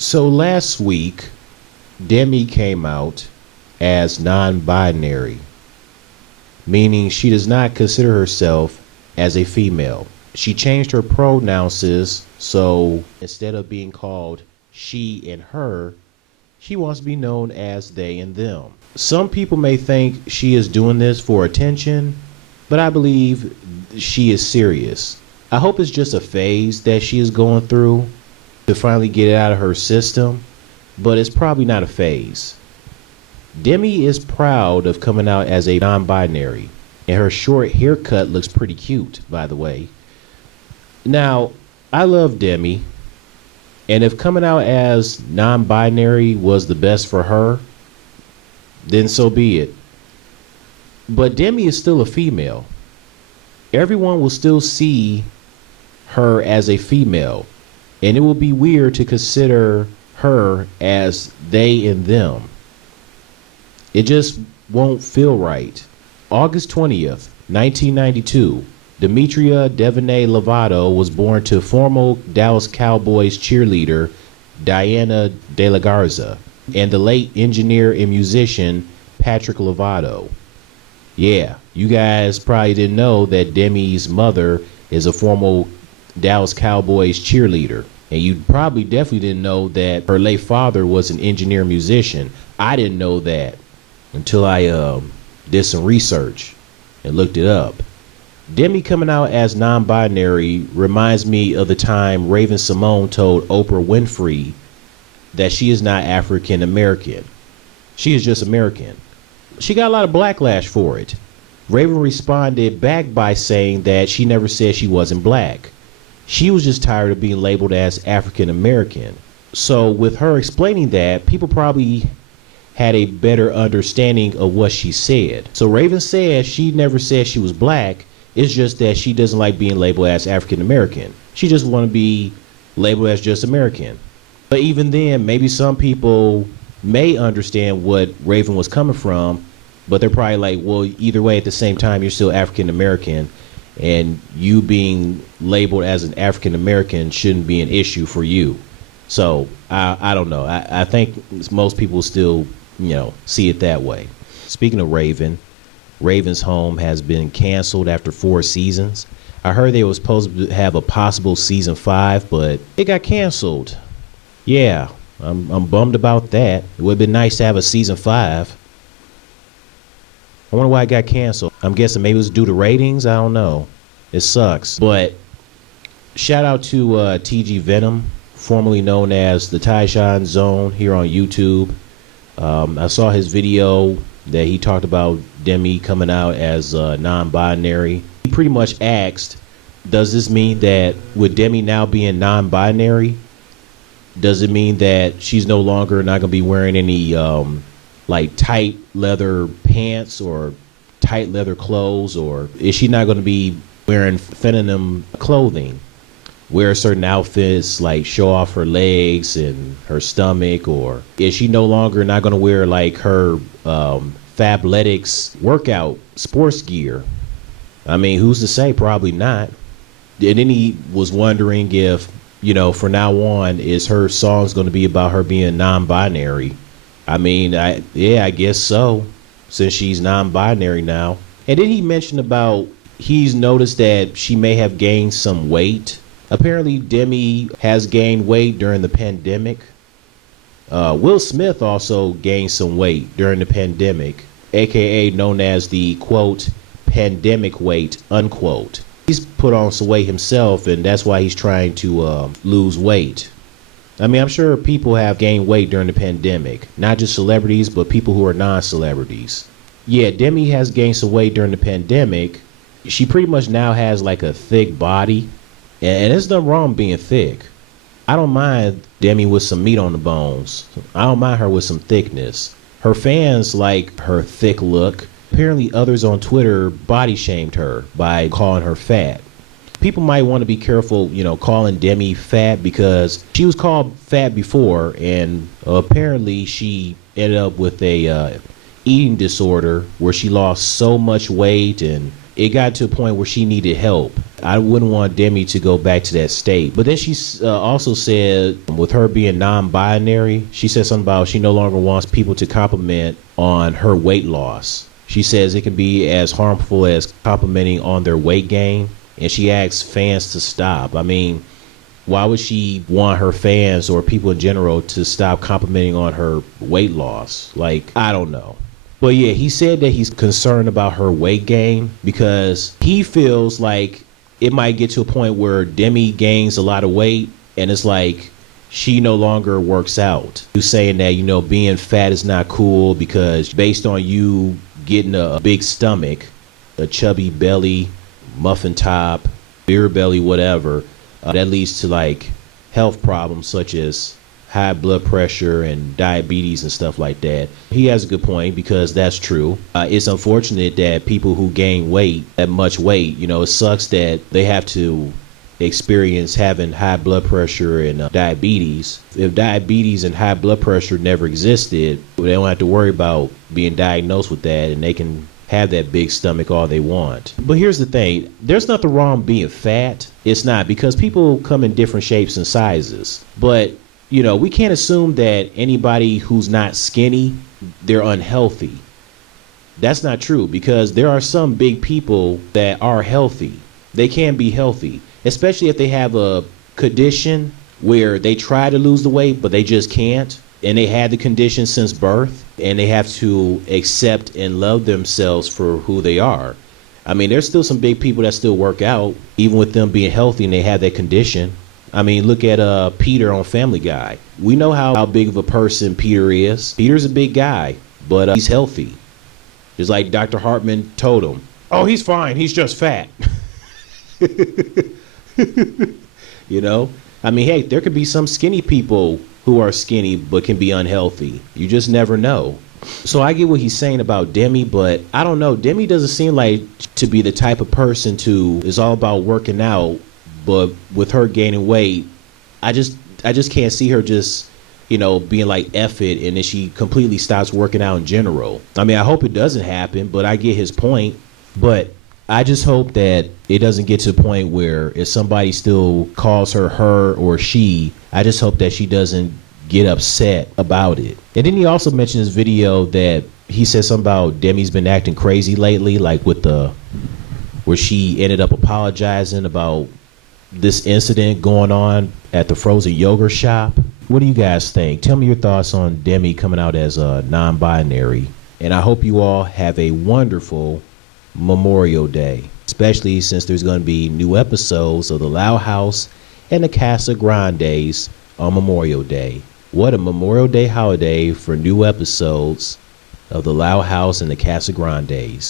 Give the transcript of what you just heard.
So last week, Demi came out as non-binary, meaning she does not consider herself as a female. She changed her pronouns, so instead of being called she and her, she wants to be known as they and them. Some people may think she is doing this for attention, but I believe she is serious. I hope it's just a phase that she is going through to finally get it out of her system, but it's probably not a phase. Demi is proud of coming out as a non-binary, and her short haircut looks pretty cute, by the way. Now, I love Demi, and if coming out as non-binary was the best for her, then so be it. But Demi is still a female. Everyone will still see her as a female, and it will be weird to consider her as they and them. It just won't feel right. August 20th, 1992, Demetria Demi Lovato was born to former Dallas Cowboys cheerleader Diana De La Garza and the late engineer and musician Patrick Lovato. Yeah, you guys probably didn't know that Demi's mother is a former Dallas Cowboys cheerleader. And you probably definitely didn't know that her late father was an engineer musician. I didn't know that until I did some research and looked it up. Demi coming out as non-binary reminds me of the time Raven-Symoné told Oprah Winfrey that she is not African American. She is just American. She got a lot of backlash for it. Raven responded back by saying that she never said she wasn't black. She was just tired of being labeled as African American. So with her explaining that, people probably had a better understanding of what she said. So Raven said she never said she was black. It's just that she doesn't like being labeled as African American. She just want to be labeled as just American. But even then, maybe some people may understand what Raven was coming from, but they're probably like, well, either way, at the same time, you're still African American, and you being labeled as an African American shouldn't be an issue for you. So I don't know. I think most people still, see it that way. Speaking of Raven, Raven's home has been canceled after 4 seasons. I heard they were supposed to have a possible season 5, but it got canceled. Yeah, I'm bummed about that. It would have been nice to have a season 5. I wonder why it got canceled. I'm guessing maybe it was due to ratings. I don't know. It sucks. But shout out to TG Venom, formerly known as the Tyshawn Zone here on YouTube. I saw his video that he talked about Demi coming out as non-binary. He pretty much asked, does this mean that with Demi now being non-binary, does it mean that she's no longer not going to be wearing any like tight leather pants or tight leather clothes, or is she not going to be wearing feminine clothing, wear certain outfits like show off her legs and her stomach, or is she no longer not going to wear like her Fabletics workout sports gear? I mean, who's to say? Probably not. And then he was wondering if, for now on, is her songs going to be about her being non-binary? I mean, I guess so, since she's non-binary now. And then he mentioned about he's noticed that she may have gained some weight. Apparently, Demi has gained weight during the pandemic. Will Smith also gained some weight during the pandemic, aka known as the, quote, pandemic weight, unquote. He's put on some weight himself, and that's why he's trying to lose weight. I mean, I'm sure people have gained weight during the pandemic, not just celebrities, but people who are non-celebrities. Yeah, Demi has gained some weight during the pandemic. She pretty much now has like a thick body, and there's nothing wrong being thick. I don't mind Demi with some meat on the bones. I don't mind her with some thickness. Her fans like her thick look. Apparently others on Twitter body shamed her by calling her fat. People might want to be careful, calling Demi fat, because she was called fat before, and apparently she ended up with a eating disorder where she lost so much weight and it got to a point where she needed help. I wouldn't want Demi to go back to that state. But then she also said, with her being non-binary, she said something about she no longer wants people to compliment on her weight loss. She says it can be as harmful as complimenting on their weight gain, and she asks fans to stop. I mean, why would she want her fans or people in general to stop complimenting on her weight loss? Like, I don't know. But yeah, he said that he's concerned about her weight gain because he feels like it might get to a point where Demi gains a lot of weight and it's like she no longer works out. You're saying that, you know, being fat is not cool because based on you getting a big stomach, a chubby belly, muffin top, beer belly, whatever, that leads to like health problems such as high blood pressure and diabetes and stuff like that. He has a good point because that's true. It's unfortunate that people who gain weight, that much weight, you know, it sucks that they have to experience having high blood pressure and diabetes. If diabetes and high blood pressure never existed, they don't have to worry about being diagnosed with that and they can have that big stomach all they want. But here's the thing, there's nothing wrong being fat. It's not, because people come in different shapes and sizes. But you know, we can't assume that anybody who's not skinny, they're unhealthy. That's not true, because there are some big people that are healthy. They can be healthy, especially if they have a condition where they try to lose the weight, but they just can't. And they had the condition since birth, and they have to accept and love themselves for who they are. I mean, there's still some big people that still work out, even with them being healthy and they have that condition. I mean, look at Peter on Family Guy. We know how big of a person Peter is. Peter's a big guy, but he's healthy. Just like Dr. Hartman told him, oh, he's fine. He's just fat. You know? I mean, hey, there could be some skinny people who are skinny but can be unhealthy. You just never know. So I get what he's saying about Demi, but I don't know. Demi doesn't seem like to be the type of person to is all about working out. But with her gaining weight, I just can't see her just, you know, being like F it and then she completely stops working out in general. I mean, I hope it doesn't happen, but I get his point. But I just hope that it doesn't get to the point where if somebody still calls her or she, I just hope that she doesn't get upset about it. And then he also mentioned his video that he said something about Demi's been acting crazy lately, like with where she ended up apologizing about this incident going on at the frozen yogurt shop. What do you guys think? Tell me your thoughts on Demi coming out as a non-binary. And I hope you all have a wonderful Memorial Day, especially since there's going to be new episodes of The Loud House and the Casa Grandes on Memorial Day. What a Memorial Day holiday for new episodes of The Loud House and the Casa Grandes.